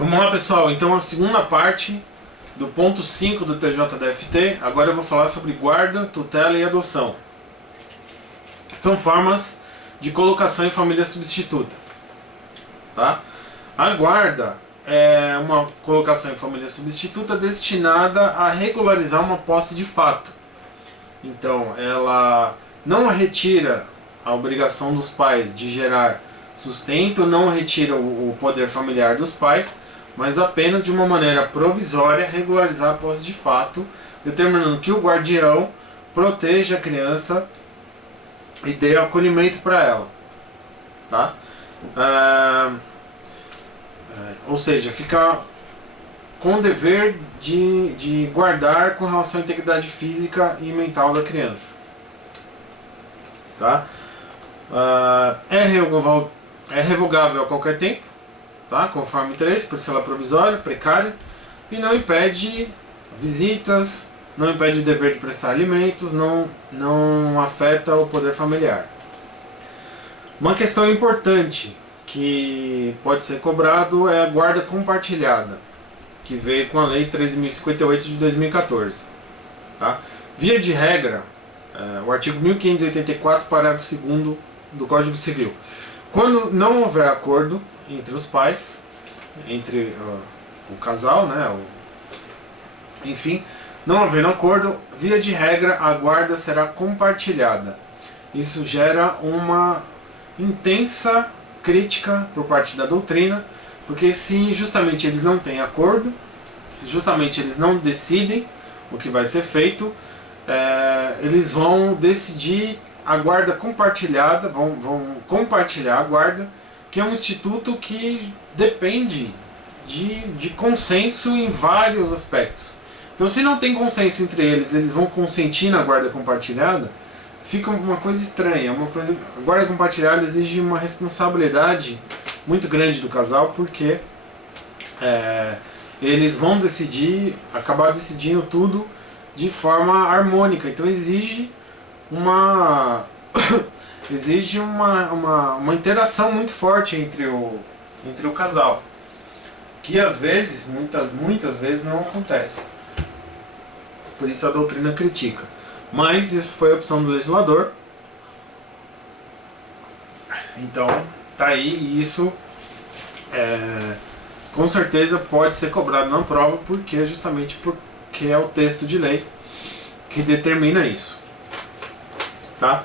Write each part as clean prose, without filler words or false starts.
Vamos lá, pessoal, então a segunda parte do ponto 5 do TJDFT. Agora eu vou falar sobre guarda, tutela e adoção. São formas de colocação em família substituta, tá? A guarda é uma colocação em família substituta destinada a regularizar uma posse de fato. Então, ela não retira a obrigação dos pais de gerar sustento, não retira o poder familiar dos pais, mas apenas de uma maneira provisória regularizar a posse de fato, determinando que o guardião proteja a criança e dê acolhimento para ela, tá? Ou seja, fica com o dever de guardar com relação à integridade física e mental da criança, tá? É revogável a qualquer tempo, tá? Conforme interesse, por ser ela provisória, precária, e não impede visitas, não impede o dever de prestar alimentos, não afeta o poder familiar. Uma questão importante que pode ser cobrado é a guarda compartilhada, que veio com a Lei 13.058 de 2014. Tá? Via de regra, o artigo 1584, parágrafo 2º do Código Civil. Quando não houver acordo entre os pais, entre o casal, né, enfim, não havendo acordo, via de regra a guarda será compartilhada. Isso gera uma intensa crítica por parte da doutrina, porque se justamente eles não têm acordo, se justamente eles não decidem o que vai ser feito, eles vão decidir a guarda compartilhada, vão compartilhar a guarda, que é um instituto que depende de consenso em vários aspectos. Então, se não tem consenso entre eles, eles vão consentir na guarda compartilhada, fica uma coisa estranha. A guarda compartilhada exige uma responsabilidade muito grande do casal, porque eles vão acabar decidindo tudo de forma harmônica. Então exige uma interação muito forte entre o casal, que às vezes, muitas vezes não acontece. Por isso a doutrina critica. Mas isso foi a opção do legislador. Então, tá aí, e isso com certeza pode ser cobrado na prova, justamente porque é o texto de lei que determina isso. Tá?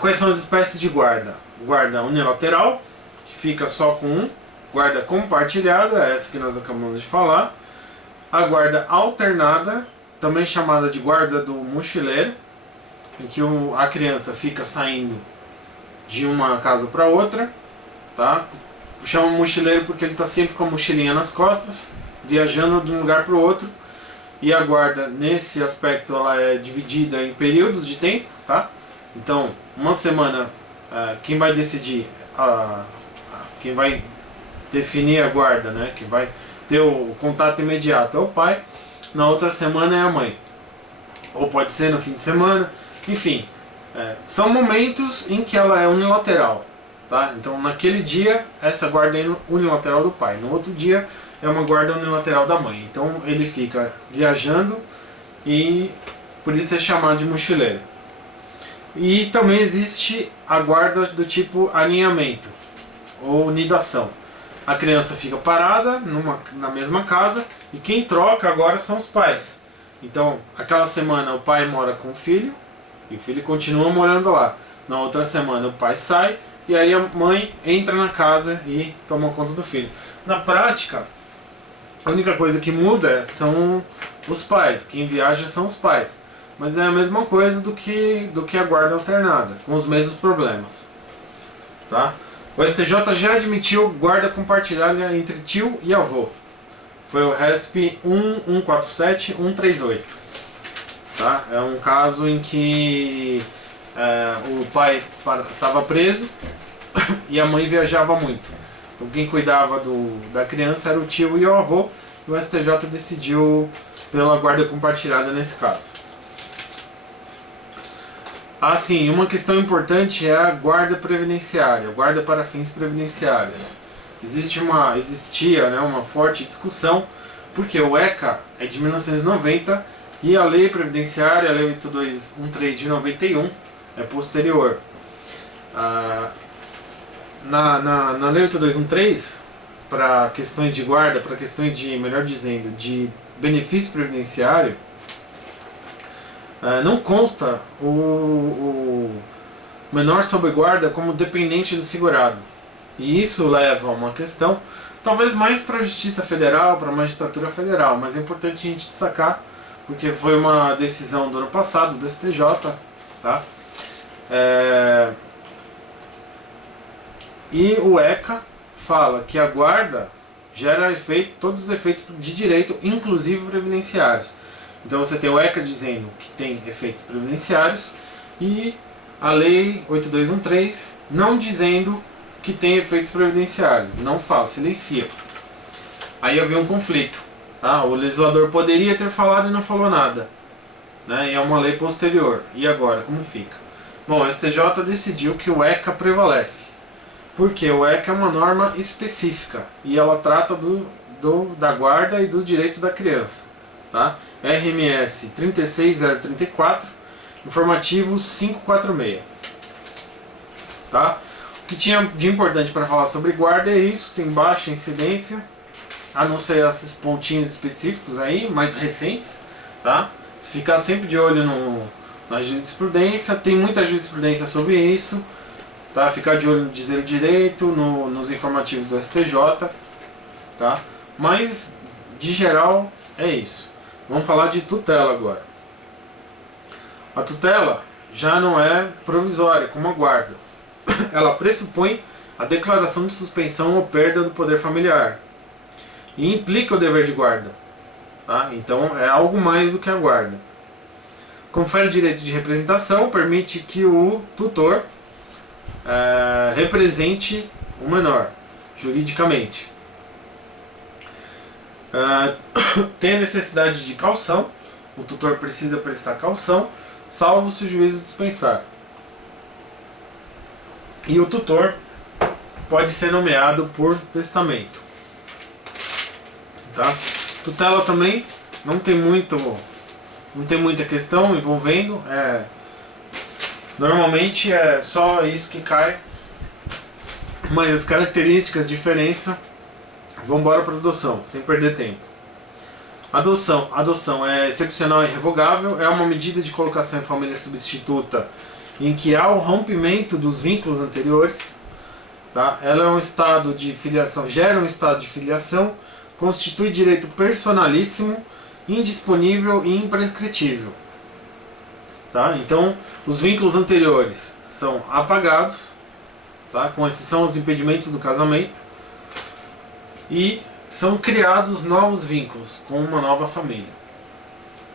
Quais são as espécies de guarda? Guarda unilateral, que fica só com um. Guarda compartilhada, essa que nós acabamos de falar. A guarda alternada, também chamada de guarda do mochileiro, em que a criança fica saindo de uma casa para outra, tá? Chama mochileiro porque ele está sempre com a mochilinha nas costas, viajando de um lugar para o outro. E a guarda, nesse aspecto, ela é dividida em períodos de tempo, tá? Então, uma semana, quem vai decidir, quem vai definir a guarda, né? Quem vai ter o contato imediato é o pai. Na outra semana é a mãe, ou pode ser no fim de semana, enfim, são momentos em que ela é unilateral, tá? Então naquele dia essa guarda é unilateral do pai, no outro dia é uma guarda unilateral da mãe. Então ele fica viajando e por isso é chamado de mochileiro. E também existe a guarda do tipo aninhamento ou nidação. A criança fica parada na mesma casa e quem troca agora são os pais. Então, aquela semana o pai mora com o filho e o filho continua morando lá. Na outra semana o pai sai e aí a mãe entra na casa e toma conta do filho. Na prática, a única coisa que muda são os pais. Quem viaja são os pais. Mas é a mesma coisa do que a guarda alternada, com os mesmos problemas. Tá? O STJ já admitiu guarda compartilhada entre tio e avô. Foi o RESP 1147138. Tá? É um caso em que o pai estava preso e a mãe viajava muito. Então quem cuidava da criança era o tio e o avô. E o STJ decidiu pela guarda compartilhada nesse caso. Uma questão importante é a guarda previdenciária, guarda para fins previdenciários. existia, né, uma forte discussão, porque o ECA é de 1990 e a lei previdenciária, a lei 8213 de 91, é posterior. Na lei 8213, para questões de guarda, para questões de, melhor dizendo, de benefício previdenciário, não consta o menor sob guarda como dependente do segurado. E isso leva a uma questão, talvez mais para a Justiça Federal, para a Magistratura Federal, mas é importante a gente destacar, porque foi uma decisão do ano passado, do STJ, tá? E o ECA fala que a guarda gera todos os efeitos de direito, inclusive previdenciários. Então você tem o ECA dizendo que tem efeitos previdenciários e a lei 8213 não dizendo que tem efeitos previdenciários, não fala, silencia. Aí havia um conflito. Tá? O legislador poderia ter falado e não falou nada, né? E é uma lei posterior. E agora, como fica? Bom, o STJ decidiu que o ECA prevalece, porque o ECA é uma norma específica e ela trata da guarda e dos direitos da criança. Tá? RMS 36034, informativo 546. Tá? O que tinha de importante para falar sobre guarda é isso, tem baixa incidência, a não ser esses pontinhos específicos aí, mais recentes. Tá? Se ficar sempre de olho na jurisprudência, tem muita jurisprudência sobre isso. Tá? Ficar de olho no dizer direito, nos informativos do STJ. Tá? Mas, de geral, é isso. Vamos falar de tutela agora. A tutela já não é provisória, como a guarda. Ela pressupõe a declaração de suspensão ou perda do poder familiar e implica o dever de guarda. Tá? Então é algo mais do que a guarda. Confere direito de representação, permite que o tutor represente o menor, juridicamente. Tem a necessidade de caução, o tutor precisa prestar caução, salvo se o juízo dispensar. E o tutor pode ser nomeado por testamento. Tá? Tutela também não tem muita questão envolvendo, normalmente é só isso que cai, mas as características, diferença. Vamos embora para adoção, sem perder tempo. Adoção é excepcional e irrevogável, é uma medida de colocação em família substituta em que há o rompimento dos vínculos anteriores. Tá? Ela é um estado de filiação, gera um estado de filiação, constitui direito personalíssimo, indisponível e imprescritível. Tá? Então, os vínculos anteriores são apagados, tá? Com exceção aos impedimentos do casamento, e são criados novos vínculos com uma nova família.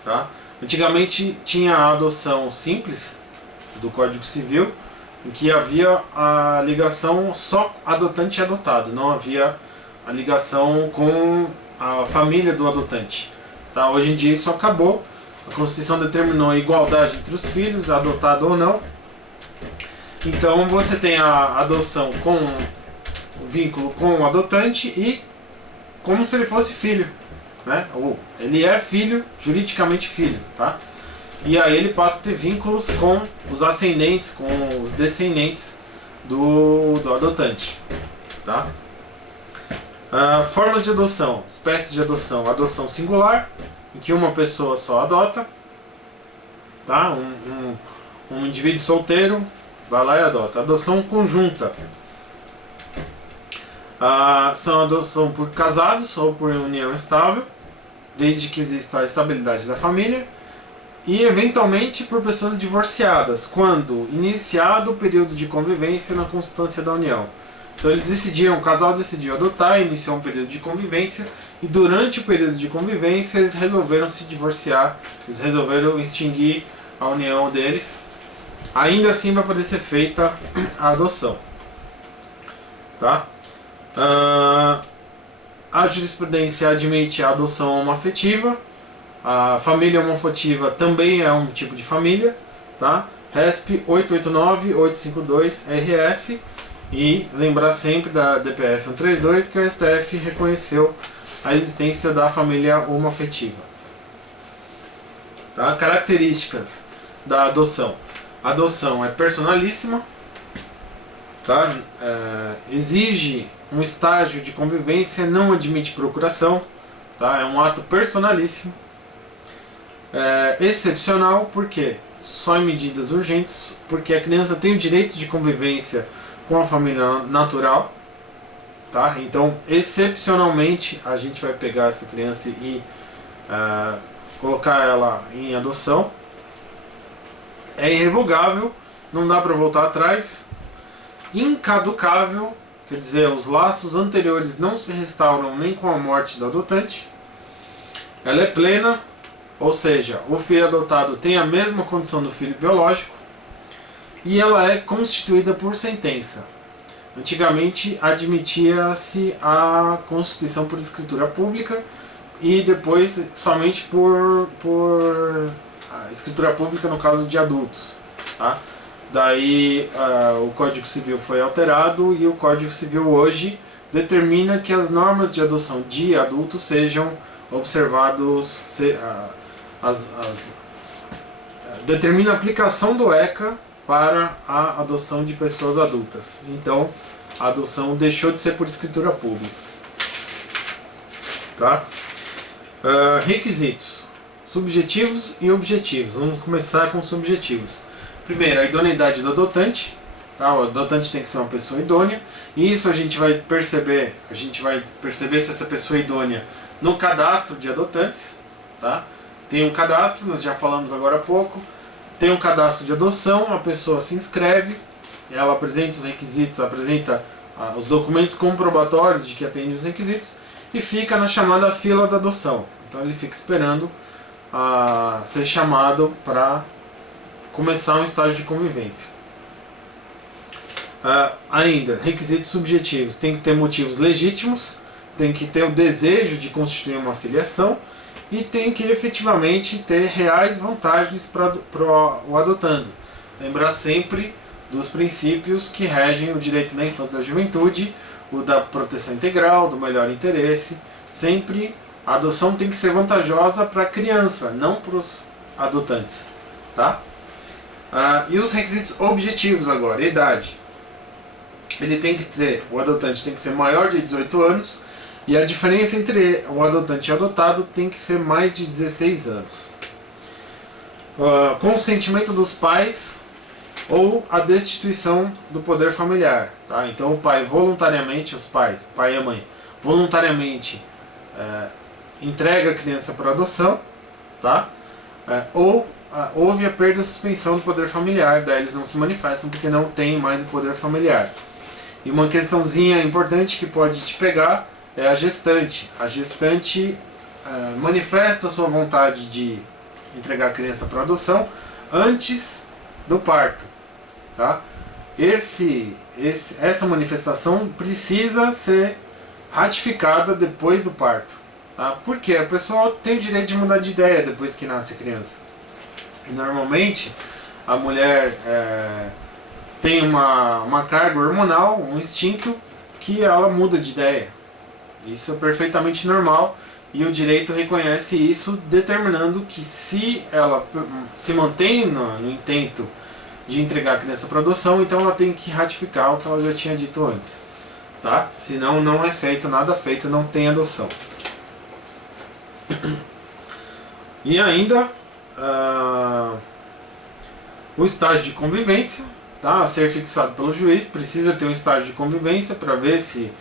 Tá? Antigamente tinha a adoção simples do Código Civil, em que havia a ligação só adotante e adotado, não havia a ligação com a família do adotante. Tá? Hoje em dia isso acabou, a Constituição determinou a igualdade entre os filhos, adotado ou não. Então você tem a adoção com o vínculo com o adotante e como se ele fosse filho, né? Ou ele é filho, juridicamente filho, tá? E aí ele passa a ter vínculos com os ascendentes, com os descendentes do adotante. Tá? Formas de adoção, espécies de adoção. Adoção singular, em que uma pessoa só adota. Tá? Um indivíduo solteiro vai lá e adota. Adoção conjunta. São adoção por casados ou por união estável, desde que exista a estabilidade da família. E eventualmente por pessoas divorciadas, quando iniciado o período de convivência na constância da união. Então o casal decidiu adotar, iniciou um período de convivência, e durante o período de convivência eles resolveram se divorciar, eles resolveram extinguir a união deles. Ainda assim vai poder ser feita a adoção. Tá? A jurisprudência admite a adoção homoafetiva. A família homoafetiva também é um tipo de família, tá? RESP 889-852-RS. E lembrar sempre da DPF 132 que o STF reconheceu a existência da família homoafetiva. Tá? Características da adoção. A adoção é personalíssima, tá? Exige um estágio de convivência, não admite procuração, tá? É um ato personalíssimo. Excepcional, porque só em medidas urgentes, porque a criança tem o direito de convivência com a família natural, tá? Então, excepcionalmente, a gente vai pegar essa criança e colocar ela em adoção. É irrevogável, não dá para voltar atrás. Incaducável, quer dizer, os laços anteriores não se restauram nem com a morte do adotante. Ela é plena, ou seja, o filho adotado tem a mesma condição do filho biológico. E ela é constituída por sentença. Antigamente admitia-se a constituição por escritura pública e depois somente por escritura pública no caso de adultos. Tá? Daí o Código Civil foi alterado e o Código Civil hoje determina que as normas de adoção de adultos sejam observados, determina a aplicação do ECA para a adoção de pessoas adultas. Então, a adoção deixou de ser por escritura pública. Tá? Requisitos subjetivos e objetivos. Vamos começar com subjetivos. Primeiro, a idoneidade do adotante. Tá? O adotante tem que ser uma pessoa idônea. E isso a gente vai perceber se essa pessoa é idônea no cadastro de adotantes. Tá? Tem um cadastro, nós já falamos agora há pouco. Tem um cadastro de adoção, a pessoa se inscreve, ela apresenta os requisitos, apresenta os documentos comprobatórios de que atende os requisitos e fica na chamada fila da adoção. Então ele fica esperando ser chamado para começar um estágio de convivência. Ainda, requisitos subjetivos. Tem que ter motivos legítimos, tem que ter o desejo de constituir uma filiação e tem que efetivamente ter reais vantagens para o adotando. Lembrar sempre dos princípios que regem o direito da infância e da juventude, o da proteção integral, do melhor interesse. Sempre a adoção tem que ser vantajosa para a criança, não para os adotantes. Tá? E os requisitos objetivos agora, idade. O adotante tem que ser maior de 18 anos, e a diferença entre o adotante e o adotado tem que ser mais de 16 anos. Consentimento dos pais ou a destituição do poder familiar. Tá? Então o pai voluntariamente, os pais, pai e a mãe, voluntariamente entrega a criança para adoção, tá? Ou houve a perda ou suspensão do poder familiar, daí eles não se manifestam porque não tem mais o poder familiar. E uma questãozinha importante que pode te pegar é a gestante. A gestante manifesta a sua vontade de entregar a criança para adoção antes do parto. Tá? Essa manifestação precisa ser ratificada depois do parto. Tá? Porque a pessoa tem o direito de mudar de ideia depois que nasce a criança. E normalmente a mulher tem uma carga hormonal, um instinto que ela muda de ideia. Isso é perfeitamente normal e o direito reconhece isso, determinando que se ela se mantém no intento de entregar a criança para adoção, então ela tem que ratificar o que ela já tinha dito antes. Tá? Senão não é feito, nada feito, não tem adoção. E ainda o estágio de convivência, tá? A ser fixado pelo juiz, precisa ter um estágio de convivência para ver se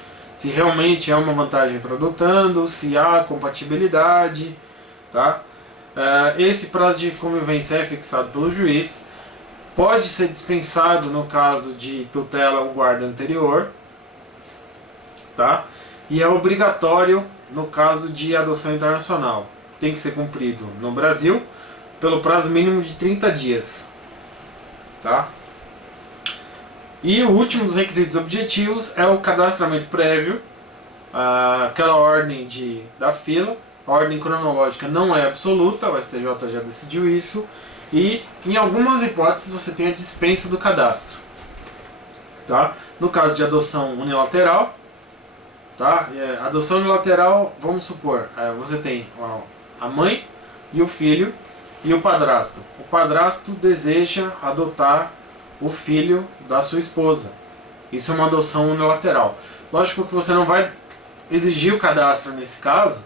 realmente é uma vantagem para adotando, se há compatibilidade. Tá? Esse prazo de convivência é fixado pelo juiz, pode ser dispensado no caso de tutela ou guarda anterior, tá? E é obrigatório no caso de adoção internacional. Tem que ser cumprido no Brasil pelo prazo mínimo de 30 dias. Tá? E o último dos requisitos objetivos é o cadastramento prévio, aquela ordem da fila. A ordem cronológica não é absoluta, o STJ já decidiu isso, e em algumas hipóteses você tem a dispensa do cadastro. Tá? No caso de adoção unilateral, tá? Adoção unilateral, vamos supor, você tem a mãe e o filho e o padrasto. O padrasto deseja adotar o filho da sua esposa. Isso é uma adoção unilateral. Lógico que você não vai exigir o cadastro nesse caso,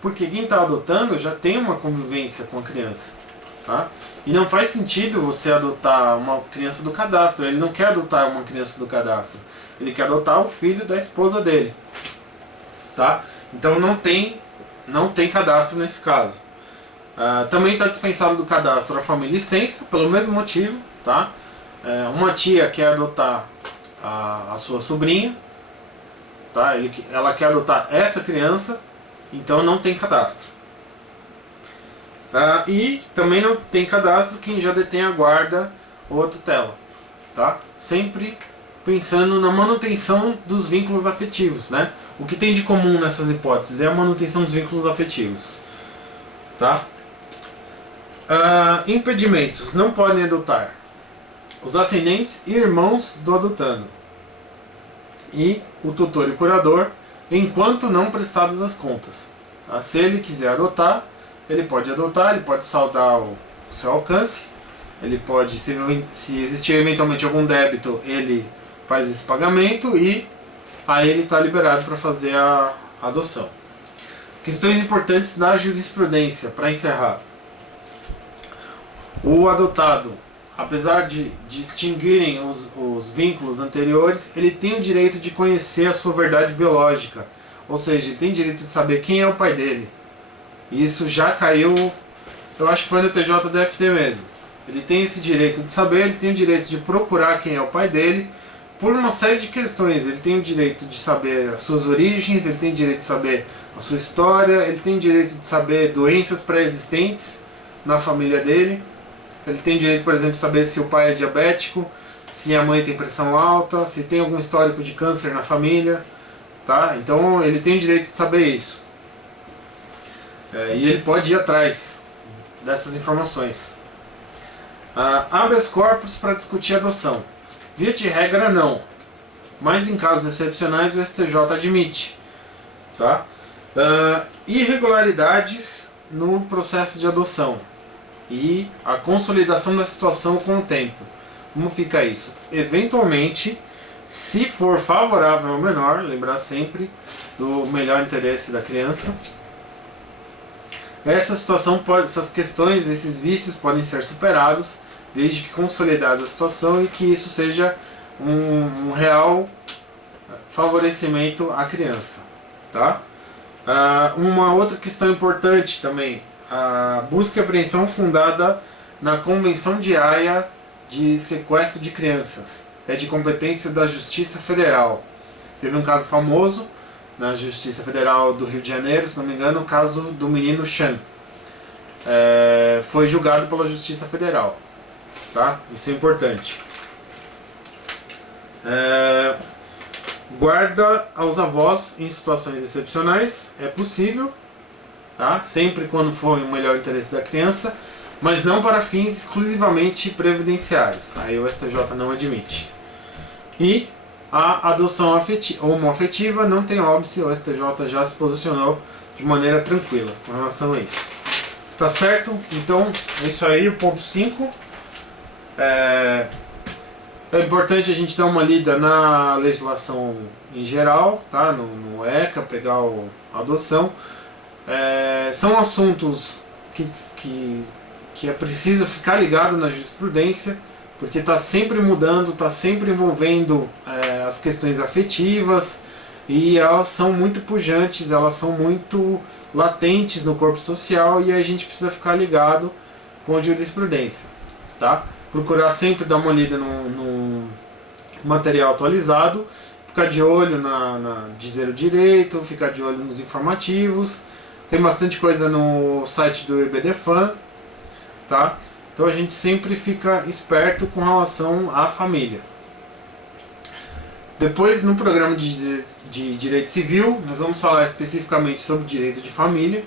porque quem está adotando já tem uma convivência com a criança. Tá? E não faz sentido você adotar uma criança do cadastro. Ele não quer adotar uma criança do cadastro. Ele quer adotar o filho da esposa dele. Tá? Então não tem cadastro nesse caso. Também está dispensado do cadastro a família extensa, pelo mesmo motivo. Tá? Uma tia quer adotar a sua sobrinha. Tá? Ela quer adotar essa criança, então não tem cadastro. E também não tem cadastro quem já detém a guarda ou a tutela. Tá? Sempre pensando na manutenção dos vínculos afetivos. Né? O que tem de comum nessas hipóteses é a manutenção dos vínculos afetivos. Tá? Impedimentos. Não podem adotar os ascendentes e irmãos do adotando. E o tutor e o curador, enquanto não prestadas as contas. Tá? Se ele quiser adotar, ele pode saldar o seu alcance, ele pode, se existir eventualmente algum débito, ele faz esse pagamento e aí ele está liberado para fazer a adoção. Questões importantes da jurisprudência, para encerrar. O adotado, apesar de extinguirem os vínculos anteriores, ele tem o direito de conhecer a sua verdade biológica. Ou seja, ele tem direito de saber quem é o pai dele. E isso já caiu, eu acho que foi no TJDFT mesmo. Ele tem esse direito de saber, ele tem o direito de procurar quem é o pai dele, por uma série de questões. Ele tem o direito de saber as suas origens, ele tem o direito de saber a sua história, ele tem o direito de saber doenças pré-existentes na família dele. Ele tem direito, por exemplo, de saber se o pai é diabético, se a mãe tem pressão alta, se tem algum histórico de câncer na família. Tá? Então ele tem o direito de saber isso. E ele pode ir atrás dessas informações. Habeas corpus para discutir adoção. Via de regra não, mas em casos excepcionais o STJ admite. Tá? Irregularidades no processo de adoção e a consolidação da situação com o tempo. Como fica isso? Eventualmente, se for favorável ao menor, lembrar sempre do melhor interesse da criança, essa situação essas questões, esses vícios podem ser superados desde que consolidada a situação e que isso seja um real favorecimento à criança. Tá? Uma outra questão importante também, a busca e apreensão fundada na Convenção de Haia de sequestro de crianças. É de competência da Justiça Federal. Teve um caso famoso na Justiça Federal do Rio de Janeiro, se não me engano, o caso do menino Chan. Foi julgado pela Justiça Federal. Tá? Isso é importante. Guarda aos avós em situações excepcionais é possível, tá? Sempre quando for o melhor interesse da criança, mas não para fins exclusivamente previdenciários. Aí o STJ não admite. E a adoção homoafetiva não tem óbice, o STJ já se posicionou de maneira tranquila com relação a isso. Tá certo? Então é isso aí, o ponto 5. É importante a gente dar uma lida na legislação em geral, tá? no ECA, pegar a adoção. São assuntos que é preciso ficar ligado na jurisprudência, porque está sempre mudando, está sempre envolvendo as questões afetivas, e elas são muito pujantes, elas são muito latentes no corpo social, e a gente precisa ficar ligado com a jurisprudência. Tá? Procurar sempre dar uma lida no material atualizado, ficar de olho na Dizer o Direito, ficar de olho nos informativos. Tem bastante coisa no site do IBDFAN, tá? Então a gente sempre fica esperto com relação à família. Depois, no programa de Direito Civil, nós vamos falar especificamente sobre direito de família,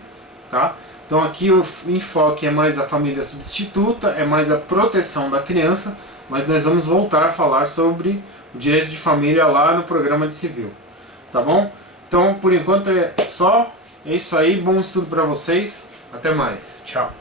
tá? Então aqui o enfoque é mais a família substituta, é mais a proteção da criança, mas nós vamos voltar a falar sobre o direito de família lá no programa de civil. Tá bom? Então, por enquanto é só. É isso aí. Bom estudo para vocês. Até mais. Tchau.